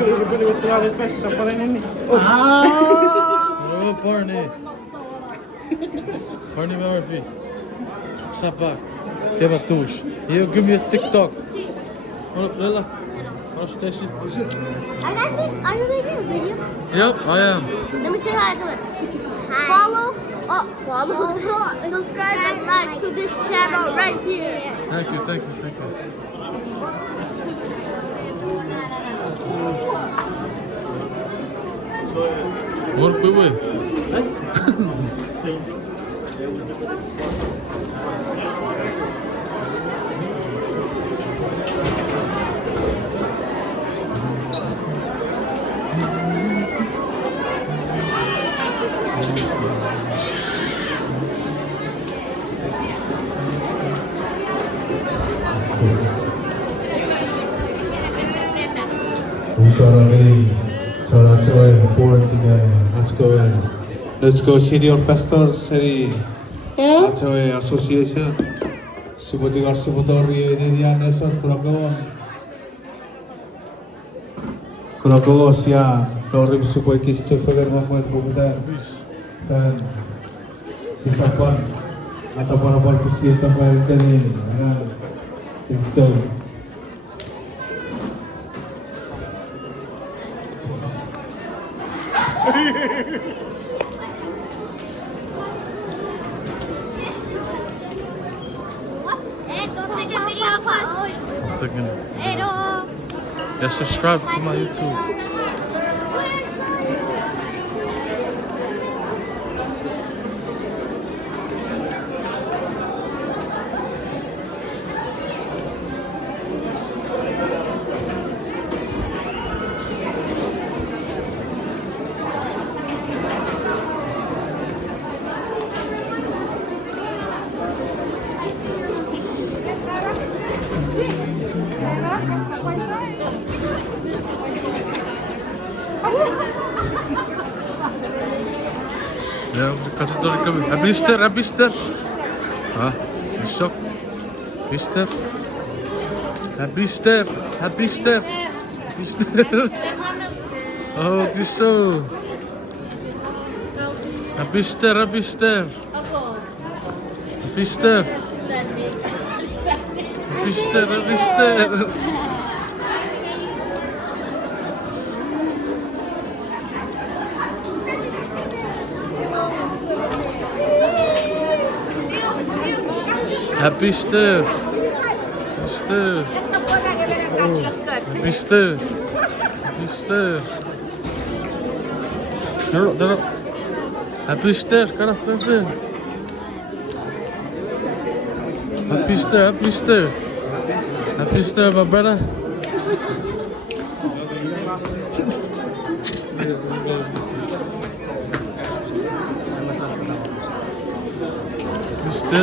Oh, Barney. Barney Murphy. Sapak. Give a touche. Here, give me a TikTok. What up, Lila? What up, Stacy? Are you making a video? Yep, I am. Let me say hi to it. Hi. Follow, subscribe and like to this channel right here. Thank you, thank you, thank you. What we with? Let's go senior pastor seri Achawe association Sibuti Sibutori Indian Nation Kurago sia Torim supaya kisah fegar Muhammad Bubudan dan sisapan atau para kusi tempat ini itu Yeah, subscribe to my YouTube. Ja, ik had het door de camera. Heb je ster? Ah, een sok. Heb je ster? Oh, die zo. Heb je ster? Heb je ster? Happy stir. Darap. Happy stir, kan even. Happy stir, my brother.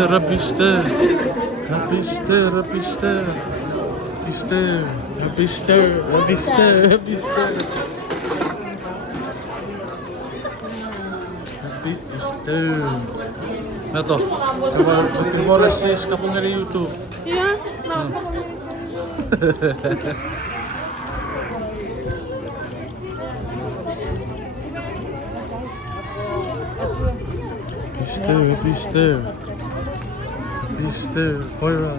Happy stir. Net toch? Met die Morris is kapot naar de YouTube. Ja, nou. Stir, Moira.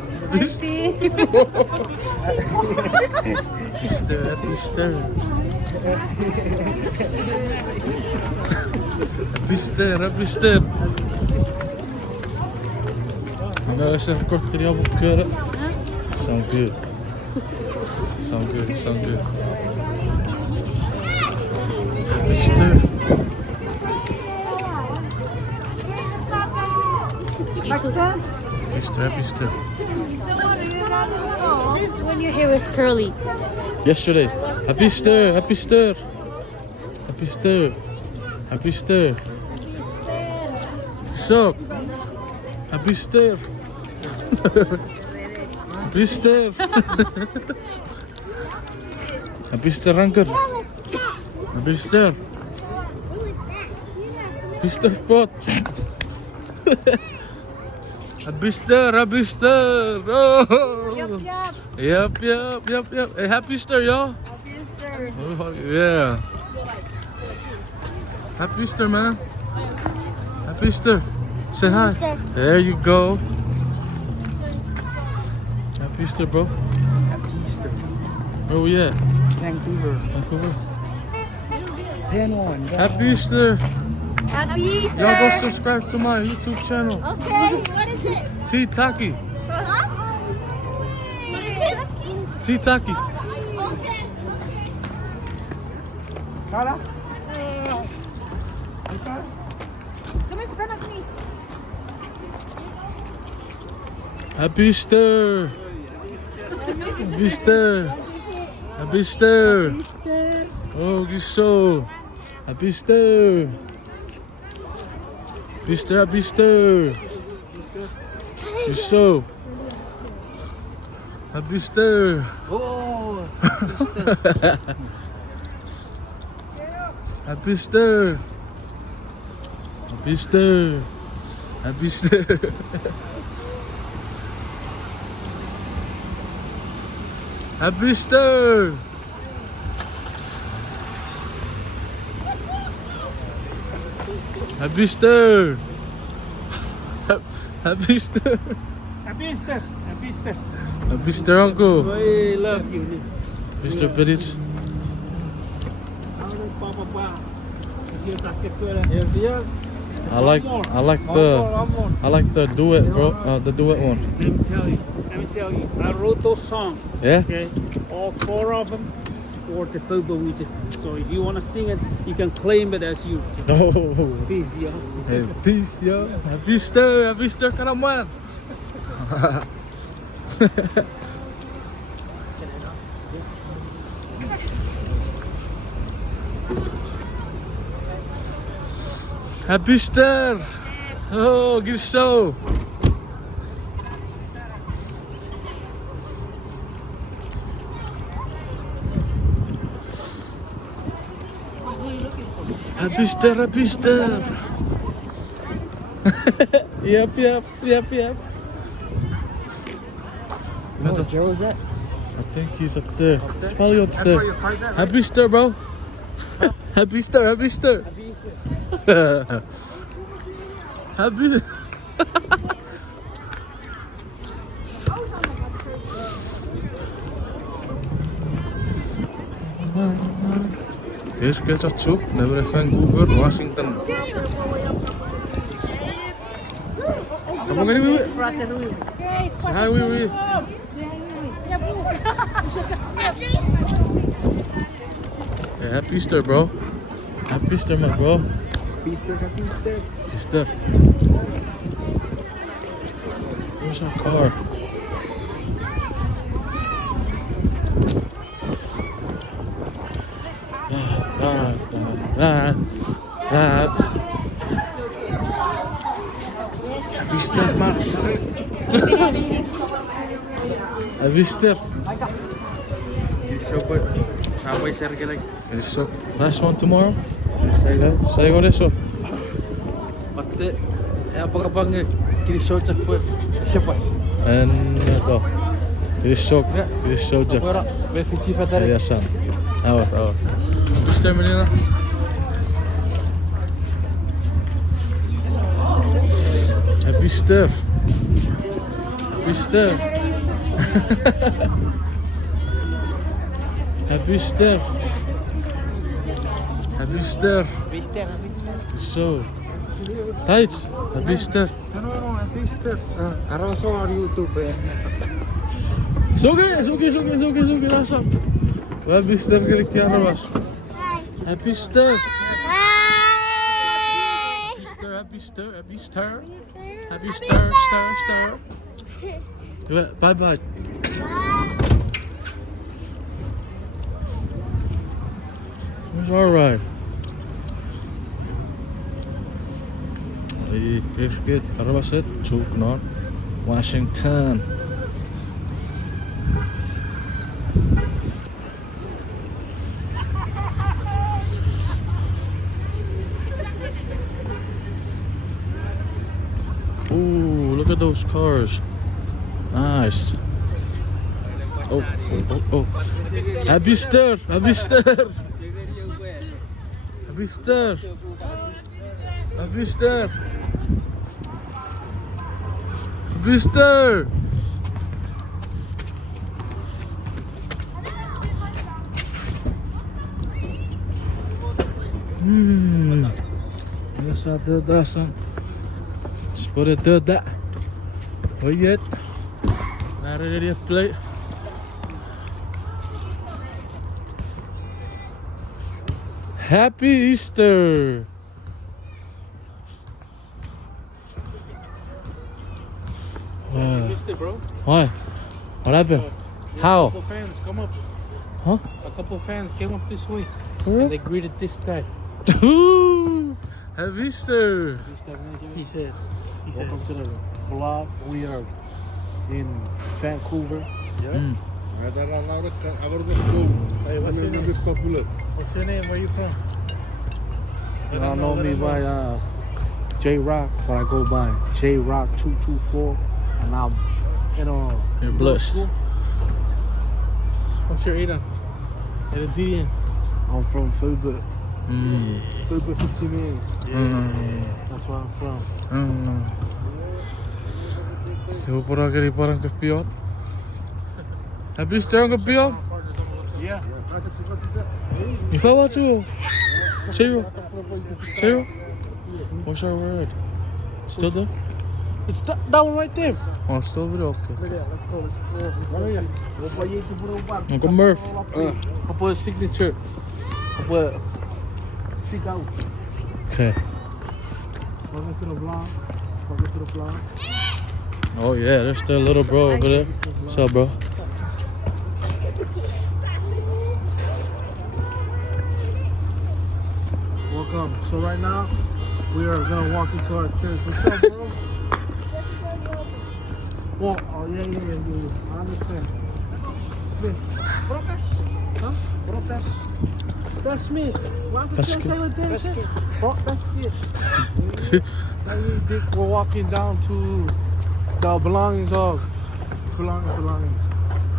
Stir. Nou, eens even kort die allemaal keuren. Sound good. Stir. Happy stir. This is when your hair is curly. Yesterday. Happy stir. So. Happy stir. Happy stir, Ranker. Happy stir pot. Happy stir. Oh. Yep. Hey, happy stir, y'all. Yeah. Happy Easter, man. Happy Easter. Say hi. Easter. There you go. Happy Easter, bro. Happy Easter. Where we at? Vancouver. Vancouver. Happy Happy Easter. Happy Easter. Y'all go subscribe to my YouTube channel. Okay. What is it? T Taki. Huh? What is it? T Taki. Okay. Carla? Come in front of me. Happy Easter. Happy Easter. Happy Easter. Oh, good show. Happy Easter. Happy Easter. Happy Easter. Good show. Happy Easter. Oh! Happy Easter. Happy Easter. Happy Easter. Happy Easter. Happy Easter. Happy Easter. Happy Easter! Happy Easter! Happy Easter, Uncle. I love you. Mr. Pedic. I like the duet, bro. The duet one. Let me tell you. I wrote those songs. Yeah. Okay, all 4 of them for the football music. So if you want to sing it, you can claim it as you. Oh. Peace, yo. Hey, peace, yo. Happy Easter. Happy Easter, karaman. Happy Easter. Oh, good show. Happy Easter, Happy Easter. Yep. Oh, Joe's that? I think he's up there. He's probably up there. Happy Easter, bro. Happy Easter, Happy Easter. Happy Easter. Happy. Here's Chuuk, never Vancouver, Washington. Kamu gani Wiwi? Hi Wiwi. Yeah, happy Easter, bro. Happy Easter, my bro. Happy Easter, Happy Easter. Easter. Where's our car? Happy Easter, man. Happy Easter. Last one tomorrow? Say what is it? En då. Det är så jack. Det är sant. Ja. Du stämmer Lina. Happy Easter. Happy Easter. Happy Easter. Happy Easter. So. Tights. Happy Easter. No, Happy Easter. I also on YouTube. Zoge, lasap. Happy Easter gelik ya Rawas. Happy Easter. Happy Easter. Bye. It's alright. Here's good. Rawas it. Chuuk North, Washington. Ooh, look at those cars. Nice. Oh, oh, oh. Happy Easter. Happy Easter. Happy Easter. Happy Easter. Happy Easter. Yes, I did that some. But it did that. Vad yet? När är det play? Happy Easter! Missed it, bro. Why? What happened? A How? couple fans come up. Huh? A couple fans came up this way. Huh? And they greeted this guy. Ooh, Happy Easter! He said, welcome to the vlog. We are in Vancouver. Mm. Hey, what's your name? What's your name? Where you from? You don't know me by J Rock, but I go by J Rock 224, and I'm You're blessed. school. What's your Ada? Ada Dian. I'm from Fuba. Fuba 15. That's where I'm from. Yo pura kiri parang kepiot. Happy Easter ang kepiot. Yeah. If I want to, Cheiro. What's our word? Still there? It's that one right there. Oh, still over there. Okay. Uncle Murph. I'll put a signature. I'll put seek out. Okay. Welcome to the vlog. Welcome to the vlog. Oh yeah, there's the little bro over there. What's up, bro? Welcome. So right now we are gonna walk into our church. What's up, bro? Well, oh yeah. I understand. Huh? That's me. Basket. We're walking down to the belongings.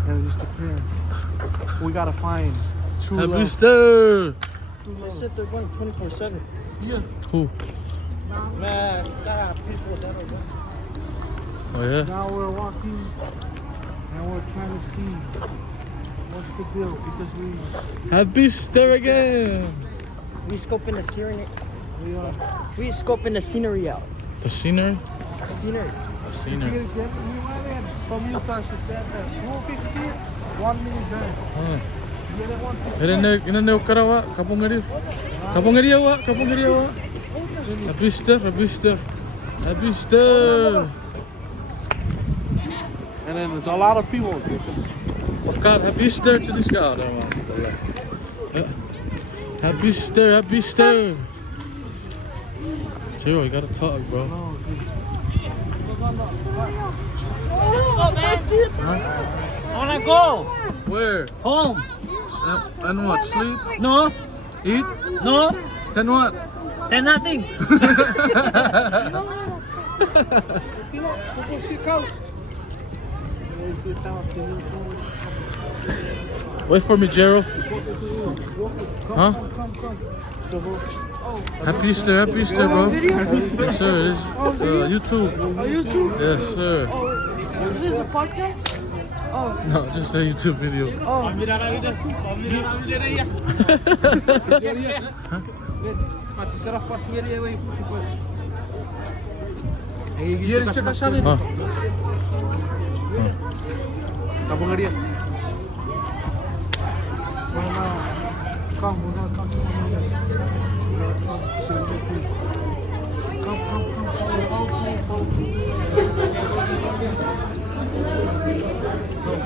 And just depend. We gotta find true Happy love. Easter! They said they're going 24/7. Yeah. Who? Man, people that are going. Oh yeah. Now we're walking and we're trying to see what's the deal because we Happy Easter again! We scoping the scenery. are. We scoping the scenery out. The scenery? Scenery. The We scenery. went in from Utah. She said that 250, 1 minute drive. Oh. You get it 150. Ina ne karawa? Kapong ngari? Kapong ngari awa? Kapong ngari awa? Happy Easter! Happy Easter! Happy Easter! And then there's a lot of people. God, Happy Easter to this guy. Happy Easter! Happy Easter! Chiro, you gotta talk, bro. I wanna go Where? home. And what? Sleep? No, Eat? no, Then what? then nothing. Wait for me, Gerald. Huh? Happy Easter, bro. Yes, sir. It's, YouTube. YouTube? Yes, sir. Is this a podcast? No, just a YouTube video. Huh? Kapong ngari. Come, we're gonna come to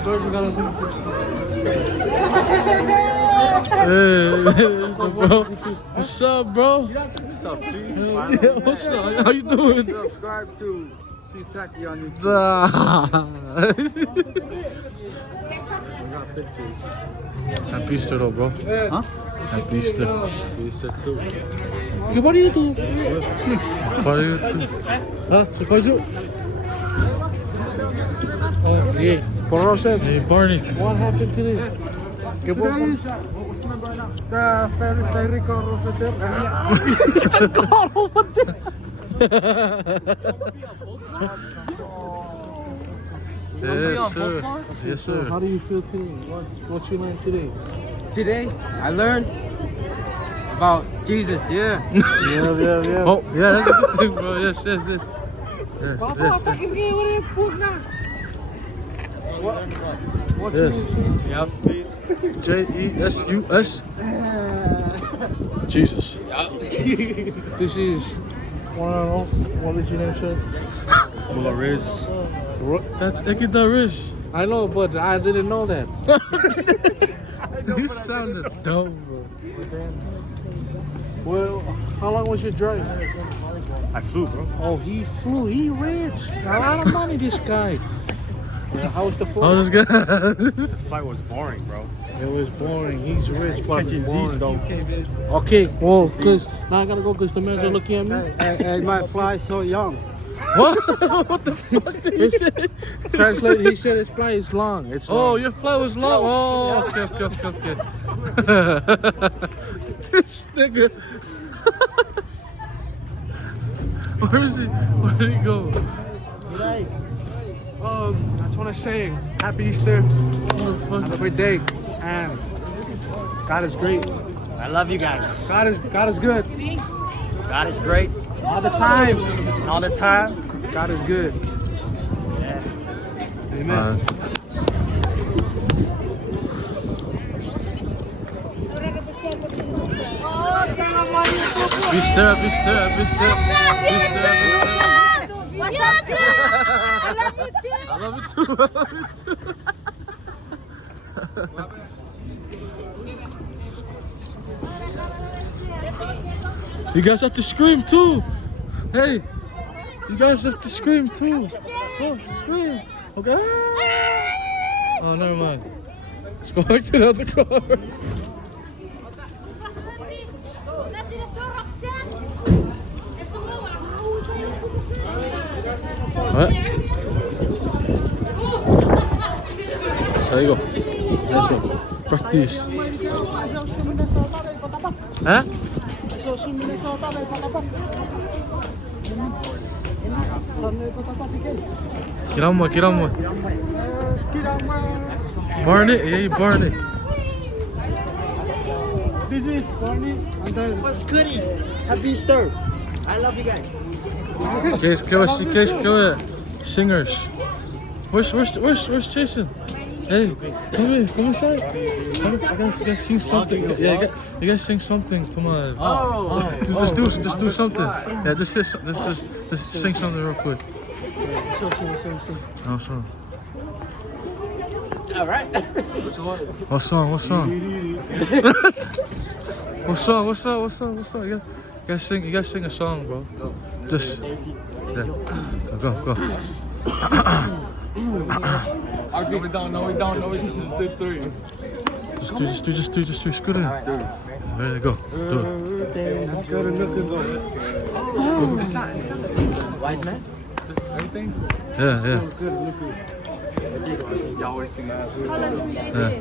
First we gotta do Hey, bro. What's up, bro? What's up, T? Yeah, what's up? How you doing? Subscribe to T-Tacky on YouTube. Happy Easter, though, bro. Huh? Happy Easter. Easter too. What do you do? What do you do? Huh? What do you do? Oh, yeah. For us, Hey, Barney. what happened today? Give us one Today's shot. the ferry car over there. The car over there. Yes, sir. Yes, So, sir. how do you feel today? What you learned today? Today, I learned about Jesus, yeah. Yeah. Oh, yeah, that's a good thing, bro. Yes, yes, yes. Yes, yes, yes. Yep. Jesus. Jesus. This is one of what did your name say? Mularis. That's Ekidarish. I know, but I didn't know that. You sounded dumb, bro. Well, how long was your drive? I flew, bro. Oh, he flew. He rich. A lot of money, this guy. Yeah, how was the I flight? was good. The flight was boring, bro. It was boring. He's rich, but Catching boring. Z's, though. Okay, well, cause now I gotta go, cause the men are looking at me. Hey, my fly so young. What? What the fuck did you say? Translate. He said his flight is long. It's Oh, long. your flight was long. Oh, okay. This nigga. Where is he? Where did he go? I just want to say Happy Easter. Have a great day. And God is great. I love you guys. God is good. God is great. All the time. All the time. God is good. Amen. Be stir, be stir, be stir. Be stir, be stir. What's up, dude? I love you too. I love it too. I love it too. You guys have to scream too. Hey, you guys have to scream too. Oh, scream. Okay. Oh, never mind. Let's go back to the other car. What? There you go. That's it. Practice. Huh? Get on one, get on one. Barney, yeah, Barney. This is Barney. And then what's goody? Happy Easter. I love you guys. Okay, go singers. Where's Jason? Hey, come here, come inside. You guys sing something. Yeah, you guys sing something to my. Just do something. Yeah, just sing something real quick. Oh, song. All right. What song? What song? You guys sing a song, bro. Just yeah. Go. No, we don't. We just did 3. Just do. Scoot in. Ready to go. Do it. Let's go to Nuka go. Wise man? Just everything. Yeah. You always sing that. Yeah.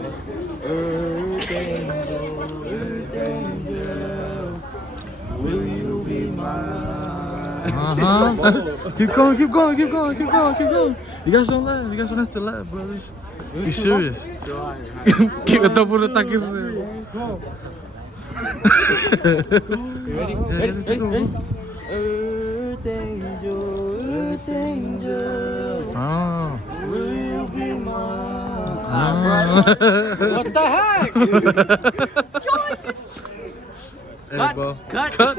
Will you be mine? Keep going. You guys don't laugh. You guys don't have to laugh, brothers. Be serious. Keep a double attack. Ready? Oh. Will you be mine? What the heck? Hey, bro. Cut. Cut.